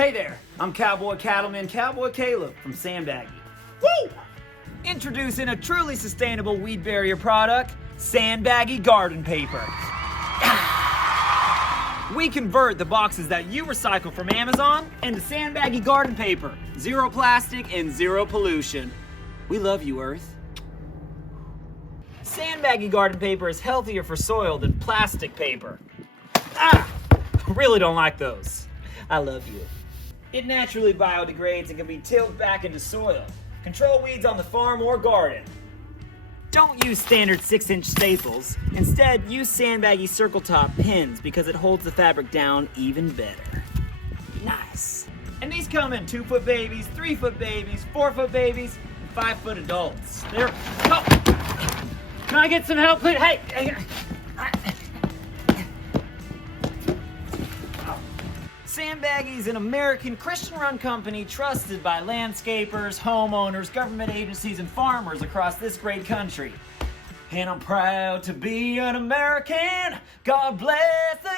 Hey there, I'm Cowboy Cattleman Cowboy Caleb from Sandbaggy. Woo! Introducing a truly sustainable weed barrier product, Sandbaggy Garden Paper. We convert the boxes that you recycle from Amazon into Sandbaggy Garden Paper. Zero plastic and zero pollution. We love you, Earth. Sandbaggy Garden Paper is healthier for soil than plastic paper. Really don't like those. I love you. It naturally biodegrades and can be tilled back into soil. Control weeds on the farm or garden. Don't use standard 6-inch staples. Instead, use Sandbaggy circle top pins because it holds the fabric down even better. Nice. And these come in 2-foot babies, 3-foot babies, 4-foot babies, and 5-foot adults. There. Oh. Can I get some help, please? Hey. Sandbaggy is an American Christian-run company trusted by landscapers, homeowners, government agencies, and farmers across this great country. And I'm proud to be an American. God bless the